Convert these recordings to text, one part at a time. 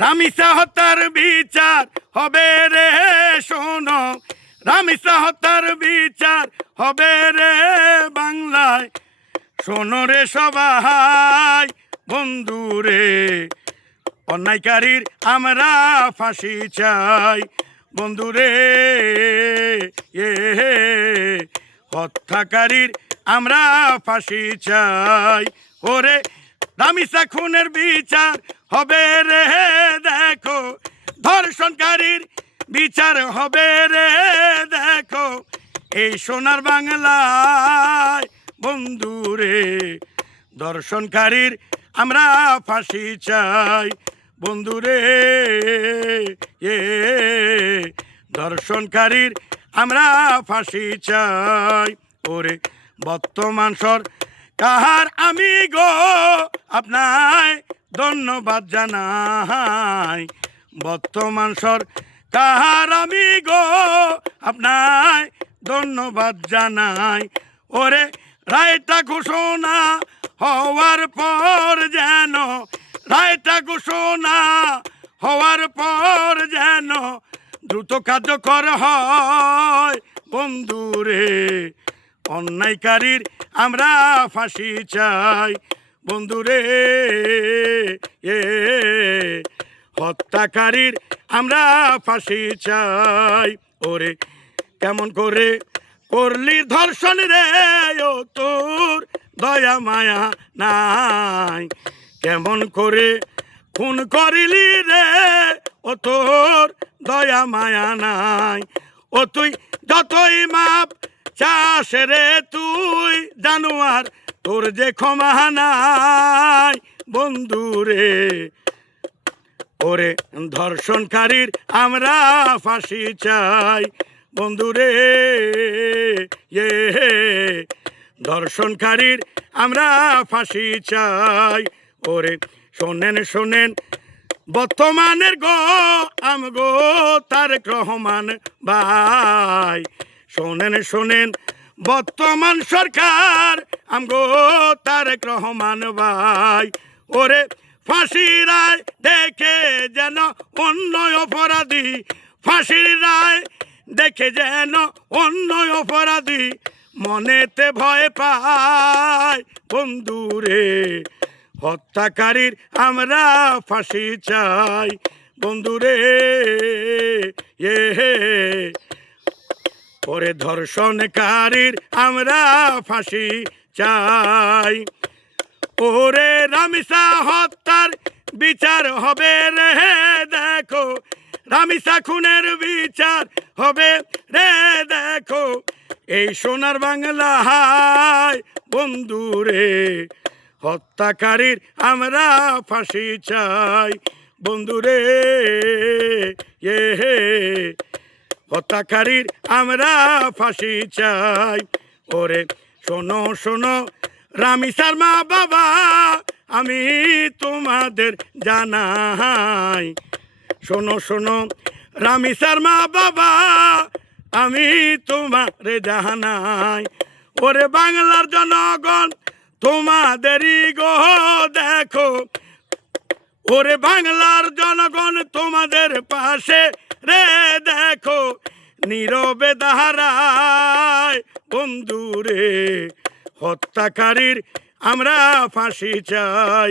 রামিসা হত্যার বিচার হবে রে শোনো, রামিসা হত্যার বিচার হবে রে বাংলায়। শোনো রে সবাই বন্ধু রে, অন্যায়কারীর আমরা ফাঁসি চাই বন্ধু রে। হত্যাকারীর আমরা ফাঁসি চাই। ওরে রামিসা খুনের বিচার হবে রে দেখো, ধর্ষণকারীর বিচার হবে রে দেখো, এই সোনার বাংলায় বন্ধু রে। ধর্ষণকারীর আমরা ফাঁসি চাই বন্ধু রে। ধর্ষণকারীর আমরা ফাঁসি চাই। ওরে বর্তমান সরকার আমি গো আপনায় ধন্যবাদ জানাই। বর্তমান সরকার আমি গো আপনায় ধন্যবাদ জানাই। ওরে রায়টা ঘোষণা হওয়ার পর যেন, রায়টা ঘোষণা হওয়ার পর যেন দ্রুত কার্যকর হয় বন্ধু রে। অন্যায়কারীর আমরা ফাঁসি চাই বন্ধু রে। হত্যাকারীর আমরা ফাঁসি চাই। ওরে কেমন করে করলি ধর্ষণ রে, ও তোর দয়া মায়া নাই। কেমন করে খুন করিলি রে, ও তোর দয়া মায়া নাই। ও তুই যতই মাপ চাস রে তুই জানোয়ার, তোর যে ক্ষমা নাই বন্ধু রে। ওরে ধর্ষণকারীর আমরা ফাঁসি চাই বন্ধু রে। ধর্ষণকারীর আমরা ফাঁসি চাই। ওরে শোনেন শোনেন বর্তমানের গো আমগো তারেক রহমান ভাই। শোনেন শোনেন বর্তমান সরকার আমগো তারেক রহমান ভাই। ওরে ফাঁসির রায় দেখে যেন অন্য অপরাধী, ফাঁসির রায় দেখে যেন অন্য অপরাধী মনেতে ভয় পায় বন্ধু রে। হত্যাকারীর আমরা ফাঁসি চাই বন্ধু রে। পরে ধর্ষণকারীর আমরা ফাঁসি চাই। ওরে রামিসা হত্যার বিচার হবে রে দেখো, রামিসা খুনের বিচার হবে রে দেখো, এই সোনার বাংলায় বন্ধু রে। হত্যাকারীর আমরা ফাঁসি চাই বন্ধু রে। হত্যাকারীর আমরা ফাঁসি চাই। ওরে শোনো শোনো রামিসার মা বাবা আমি তোমাদের জানাই। শোনো শোনো রামিসার মা বাবা আমি তোমারে জানাই। ওরে বাংলার জনগণ তোমাদেরই গো দেখো, ওরে বাংলার জনগণ তোমাদের পাশে রে দেখো, নীরবে দাঁড়ায় বন্ধু রে। হত্যাকারীর আমরা ফাঁসি চাই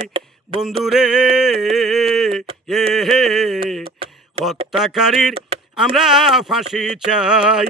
বন্ধু রে। হত্যাকারীর আমরা ফাঁসি চাই।